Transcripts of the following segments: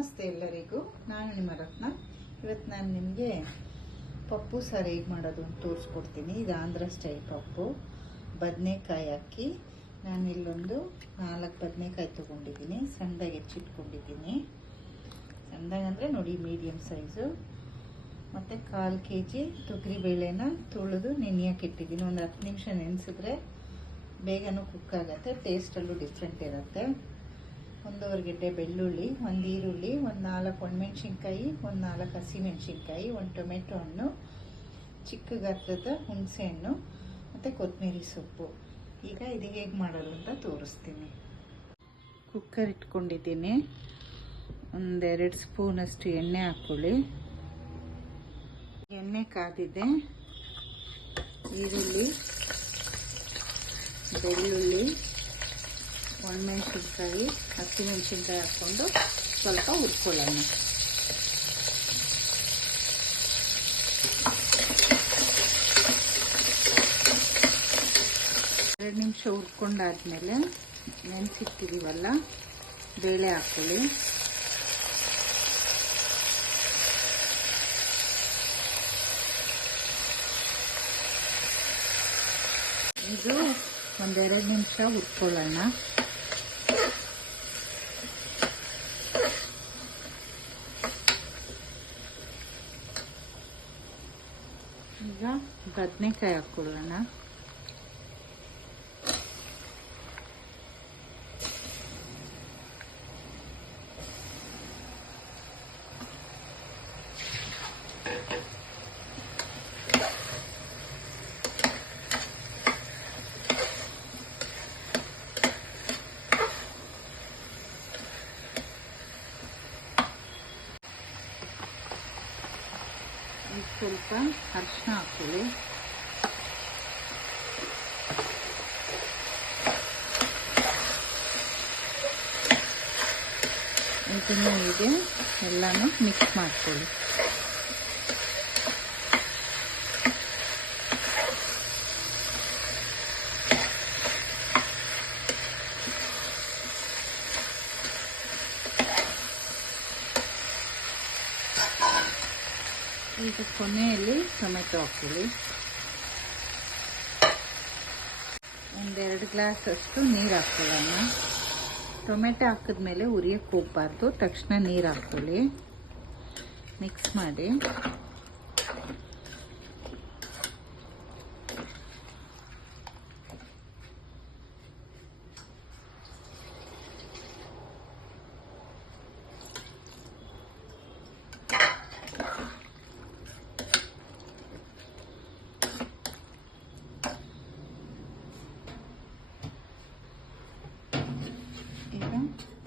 ನಮಸ್ತೆ ಎಲ್ಲರಿಗೂ, ನಾನು ನಿಮ್ಮ ರತ್ನ. ಇವತ್ತು ನಾನು ನಿಮಗೆ ಪಪ್ಪು ಸಾರು ಹೇಗೆ ಮಾಡೋದು ಅಂತ ತೋರಿಸ್ಕೊಡ್ತೀನಿ. ಇದು ಆಂಧ್ರ ಸ್ಟೈಲ್ ಪಪ್ಪು. ಬದನೆಕಾಯಿ ಹಾಕಿ ನಾನು ಇಲ್ಲೊಂದು 4 ಬದನೆಕಾಯಿ ತೊಗೊಂಡಿದ್ದೀನಿ. ಸಣ್ಣದಾಗಿ ಹೆಚ್ಚಿಟ್ಕೊಂಡಿದ್ದೀನಿ. ಸಣ್ಣದಾಗಿ ಅಂದರೆ ನೋಡಿ, ಮೀಡಿಯಮ್ ಸೈಜು. ಮತ್ತು 1/4 kg ತೊಗರಿಬೇಳೆನ ತೊಳೆದು ನೆನೆಯೋಕೆ ಇಟ್ಟಿದ್ದೀನಿ. ಒಂದು 10 ನಿಮಿಷ ನೆನೆಸಿದ್ರೆ ಬೇಗನೂ ಕುಕ್ ಆಗುತ್ತೆ, ಟೇಸ್ಟಲ್ಲೂ ಡಿಫ್ರೆಂಟ್ ಇರುತ್ತೆ. 1 ಗೆಡ್ಡೆ ಬೆಳ್ಳುಳ್ಳಿ, 1 ಈರುಳ್ಳಿ, 4 ಒಣಮೆಣ್ಸಿನ್ಕಾಯಿ, 4 ಹಸಿಮೆಣ್ಸಿನ್ಕಾಯಿ, 1 ಟೊಮೆಟೊ ಹಣ್ಣು, ಚಿಕ್ಕ ಗಾತ್ರದ ಹುಣಸೆ ಹಣ್ಣು ಮತ್ತು ಕೊತ್ತಂಬರಿ ಸೊಪ್ಪು. ಈಗ ಇದು ಹೇಗೆ ಮಾಡೋದು ಅಂತ ತೋರಿಸ್ತೀನಿ. ಕುಕ್ಕರ್ ಇಟ್ಕೊಂಡಿದ್ದೀನಿ. 1-2 ಸ್ಪೂನಷ್ಟು ಎಣ್ಣೆ ಹಾಕ್ಕೊಳ್ಳಿ. ಎಣ್ಣೆ ಕಾದಿದೆ. ಈರುಳ್ಳಿ, ಬೆಳ್ಳುಳ್ಳಿ, ಒಣಮೆಣಸಿನ್ಕಾಯಿ, ಹಸಿಮೆಣಸಿನ್ಕಾಯಿ ಹಾಕ್ಕೊಂಡು ಸ್ವಲ್ಪ ಹುರ್ಕೊಳ್ಳೋಣ. ಎರಡು ನಿಮಿಷ ಹುರ್ಕೊಂಡಾದ್ಮೇಲೆ ನೆನೆಸಿಟ್ಟಿದ್ದೀವಲ್ಲ ಬೇಳೆ ಹಾಕ್ಕೊಳ್ಳಿ. ಇದು 1-2 ನಿಮಿಷ ಹುರ್ಕೊಳ್ಳೋಣ. ಈಗ ಬದನೆಕಾಯಿ ಹಾಕ್ಕೊಳ್ಳೋಣ. ಸ್ವಲ್ಪ ಅರಿಶಿನ ಹಾಕ್ಕೊಳ್ಳಿ. ಇದನ್ನು ಹೀಗೆ ಎಲ್ಲನೂ ಮಿಕ್ಸ್ ಮಾಡ್ಕೊಳ್ಳಿ. ಈಗ ಕೊನೆಯಲ್ಲಿ ಟೊಮೆಟೊ ಹಾಕ್ಕೊಳ್ಳಿ. 1-2 ಗ್ಲಾಸ್ ಅಷ್ಟು ನೀರು ಹಾಕ್ಕೊಳ್ಳೋಣ. ಟೊಮೆಟೊ ಹಾಕಿದ್ಮೇಲೆ ಉರಿಯೋಕ್ಕೆ ಹೋಗಬಾರ್ದು, ತಕ್ಷಣ ನೀರು ಹಾಕ್ಕೊಳ್ಳಿ. ಮಿಕ್ಸ್ ಮಾಡಿ. ಈಗ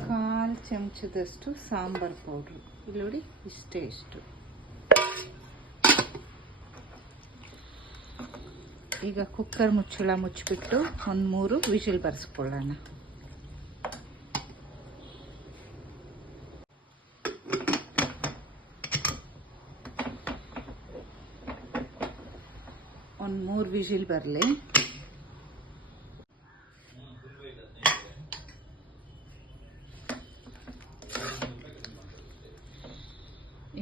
1/4 ಚಮಚದಷ್ಟು ಸಾಂಬಾರ್ ಪೌಡ್ರು. ಇಲ್ಲಿ ನೋಡಿ, ಇಷ್ಟು. ಈಗ ಕುಕ್ಕರ್ ಮುಚ್ಚಳ ಮುಚ್ಚಿಬಿಟ್ಟು 1-3 ವಿಜಿಲ್ ಬರೆಸ್ಕೊಳ್ಳೋಣ. ಒಂದು 3 ವಿಜಿಲ್ ಬರಲಿ.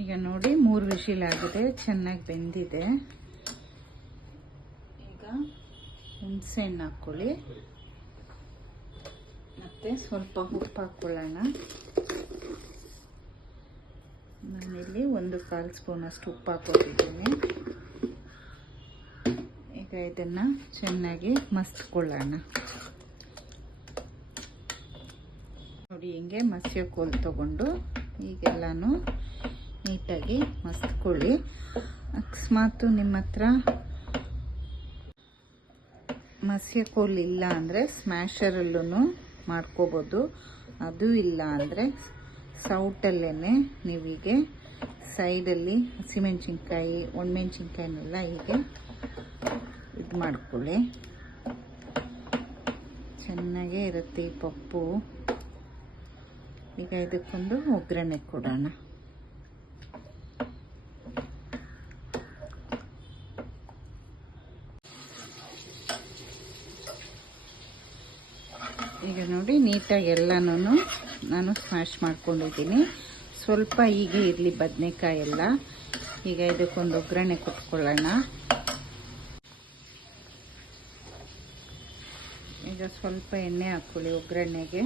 ಈಗ ನೋಡಿ, 3 ವಿಶಿಲ್ ಆಗಿದೆ, ಚೆನ್ನಾಗಿ ಬೆಂದಿದೆ. ಈಗ ಹುಣಸೆ ಹಣ್ಣು ಹಾಕ್ಕೊಳ್ಳಿ. ಮತ್ತು ಸ್ವಲ್ಪ ಉಪ್ಪು ಹಾಕ್ಕೊಳ್ಳೋಣ. ನಾನಿಲ್ಲಿ 1/4 ಸ್ಪೂನಷ್ಟು ಉಪ್ಪು ಹಾಕ್ಕೊಟ್ಟಿದ್ದೀನಿ. ಈಗ ಇದನ್ನು ಚೆನ್ನಾಗಿ ಮಸ್ತ್ಕೊಳ್ಳೋಣ. ನೋಡಿ, ಹಿಂಗೆ ಮಸ್ಯ ಕೋಲ್ ತಗೊಂಡು ಈಗೆಲ್ಲನೂ ನೀಟಾಗಿ ಮಸ್ತ್ಕೊಳ್ಳಿ. ಅಕಸ್ಮಾತ್ ನಿಮ್ಮ ಹತ್ರ ಮಸ್ಯ ಕೋಲ್ ಇಲ್ಲ ಅಂದರೆ ಸ್ಮ್ಯಾಶರಲ್ಲೂ ಮಾಡ್ಕೋಬೋದು. ಅದು ಇಲ್ಲ ಅಂದರೆ ಸೌಟಲ್ಲೇ ನೀವೀಗೆ ಸೈಡಲ್ಲಿ ಹಸಿಮೆಣ್ಸಿನ್ಕಾಯಿ, ಒಣಮೆಣ್ಸಿನ್ಕಾಯಿನೆಲ್ಲ ಹೀಗೆ ಇದು ಮಾಡ್ಕೊಳ್ಳಿ. ಚೆನ್ನಾಗೇ ಇರುತ್ತೆ ಈ ಪಪ್ಪು. ಈಗ ಇದಕ್ಕೊಂದು ಒಗ್ಗರಣೆ ಕೊಡೋಣ. ಈಗ ನೋಡಿ, ನೀಟಾಗಿ ಎಲ್ಲನೂ ನಾನು ಸ್ಮ್ಯಾಶ್ ಮಾಡ್ಕೊಂಡಿದ್ದೀನಿ. ಸ್ವಲ್ಪ ಹೀಗೆ ಇರಲಿ ಬದನೆಕಾಯಿ ಎಲ್ಲ. ಈಗ ಇದಕ್ಕೊಂದು ಒಗ್ಗರಣೆ ಕೊಟ್ಕೊಳ್ಳೋಣ. ಈಗ ಸ್ವಲ್ಪ ಎಣ್ಣೆ ಹಾಕ್ಕೊಳ್ಳಿ ಒಗ್ಗರಣೆಗೆ.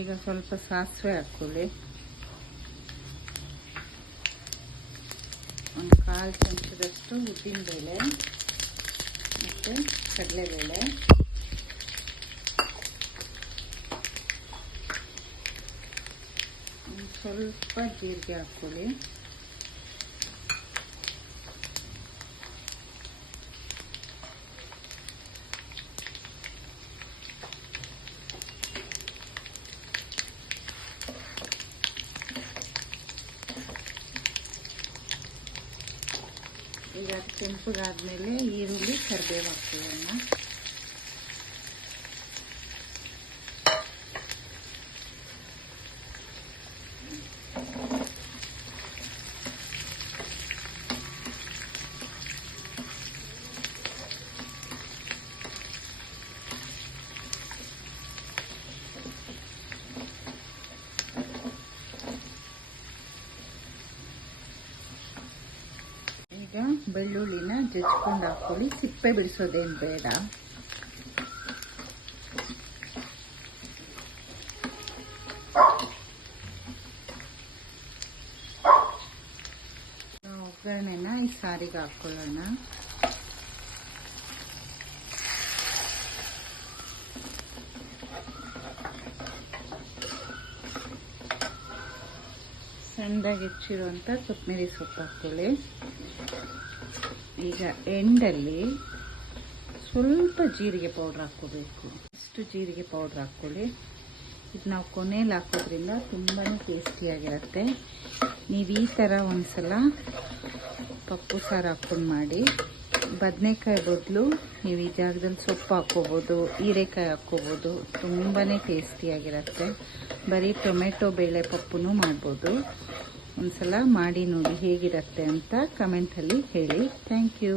ಈಗ ಸ್ವಲ್ಪ ಸಾಸಿವೆ ಹಾಕ್ಕೊಳ್ಳಿ. ಒಂದು 1/4 ಚಮಚದಷ್ಟು ಉದ್ದಿನಬೇಳೆ ಮತ್ತು ಕಡಲೆಬೇಳೆ, ಒಂದು ಸ್ವಲ್ಪ ಜೀರಿಗೆ ಹಾಕ್ಕೊಳ್ಳಿ. ಈಗ ಕೆಂಪಗಾದ್ಮೇಲೆ ಈರುಳ್ಳಿ ಕರಿಬೇವು ಹಾಕ್ಕೊಳ್ಳೋಣ. ಈಗ ಬೆಳ್ಳುಳ್ಳಿನ ಜಜ್ಕೊಂಡು ಹಾಕ್ಕೊಳ್ಳಿ. ಸಿಪ್ಪೆ ಬಿಡಿಸೋದೇನು ಬೇಡ. ಒಗ್ಗರಣೆನ ಈ ಸಾರಿಗೆ ಹಾಕ್ಕೊಳ್ಳೋಣ. ಸಣ್ಣದಾಗಿ ಹೆಚ್ಚಿರುವಂಥ ಕೊತ್ತಂಬರಿ ಸೊಪ್ಪು ಹಾಕ್ಕೊಳ್ಳಿ. ಈಗ ಎಂಡಲ್ಲಿ ಸ್ವಲ್ಪ ಜೀರಿಗೆ ಪೌಡ್ರ್ ಹಾಕ್ಕೋಬೇಕು. ಇಷ್ಟು ಜೀರಿಗೆ ಪೌಡ್ರ್ ಹಾಕ್ಕೊಳ್ಳಿ. ಇದು ನಾವು ಕೊನೆಯಲ್ಲಿ ಹಾಕೋದ್ರಿಂದ ತುಂಬಾ ಟೇಸ್ಟಿಯಾಗಿರುತ್ತೆ. ನೀವು ಈ ಥರ ಒಂದ್ಸಲ ಪಪ್ಪು ಸಾರು ಹಾಕ್ಕೊಂಡು ಮಾಡಿ. ಬದನೆಕಾಯಿ ಬದಲು ನೀವು ಈ ಜಾಗದಲ್ಲಿ ಸೊಪ್ಪು ಹಾಕ್ಕೋಬೋದು, ಹೀರೆಕಾಯಿ ಹಾಕ್ಕೋಬೋದು. ತುಂಬಾ ಟೇಸ್ಟಿಯಾಗಿರುತ್ತೆ. ಬರೀ ಟೊಮೆಟೊ ಬೇಳೆ ಪಪ್ಪುನೂ ಮಾಡ್ಬೋದು. ಒಂದ್ಸಲ ಮಾಡಿ ನೋಡಿ ಹೇಗಿರುತ್ತೆ ಅಂತ ಕಮೆಂಟಲ್ಲಿ ಹೇಳಿ. Thank you.